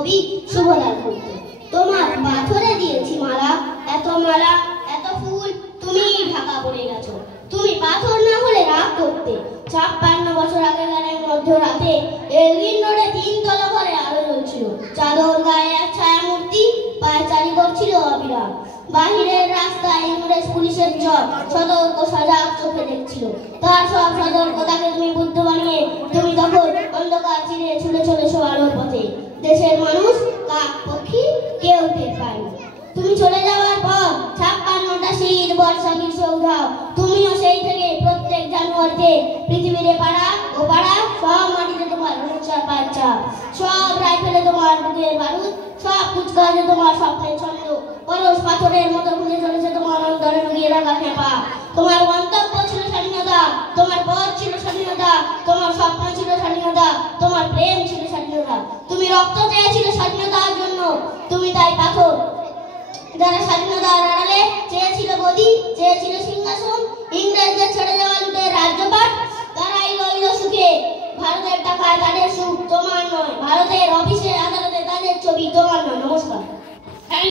কবি সুবলার করতে। তোমার পাথরে দিয়েছি মালা, এত ফুল তুমি ঢাকা পড়ে গেছো। তুমি পাথর না হলে রাগ করতে। 56 বছর আগেকার মধ্যরাতে এলগিন রোডে 3 তলা ঘরে আলো জ্বলছিল। চাদর গায়ে এক ছায়া মূর্তি, পায়চারি করছিল অবিরাম। বাহিরের রাস্তায় ইংরেজ পুলিশের চর সতর্ক সজাগ চোখে দেখছিল। তার সব সতর্কতাকে তুমি বুদ্ধ বানিয়ে তুমি তখন অন্ধকার চিরে ছুটে চলেছো আলোর পথে। দেশের মানুষ, কাক পক্ষী কেউ টের পায়নি। তুমি চলে যাওয়ার পর 56টা শীত, বর্ষা, গ্রীষ্ম উধাও। তুমিও সেই থেকে প্রত্যেক জানুয়ারিতে পৃথিবীর পাড়া ও পাড়া সব মাটিতে তোমার রূপসার পাচ্ছা, সব রাইফেলে তোমার বুকের বারুদ, সব কুচকাওয়াজে তোমার স্বপ্নের ছন্দ, কলস পাথরের মতো খুঁজে চলেছে তোমার অন্তরে লুকিয়ে রাখা খেপা। তোমার গন্তব্য ছিল স্বাধীনতা, তোমার পথ ছিল স্বাধীনতা, তোমার স্বপ্ন ছিল স্বাধীনতা, তোমার প্রেম ছিল স্বাধীনতা। তুমি রক্ত চেয়েছিলে স্বাধীনতার জন্য, তুমি তাই পাথর। যারা স্বাধীনতার আড়ালে চেয়েছিল গদি, চেয়েছিল সিংহাসন, ইংরেজদের ছেড়ে দেওয়া লুটের রাজ্যপাট, তারাই রইল সুখে। ভারতের টাকায় তাদের সুখ, তোমার নয়। ভারতের অফিসে আদালতে তাদের ছবি, তোমার নয়। নমস্কার।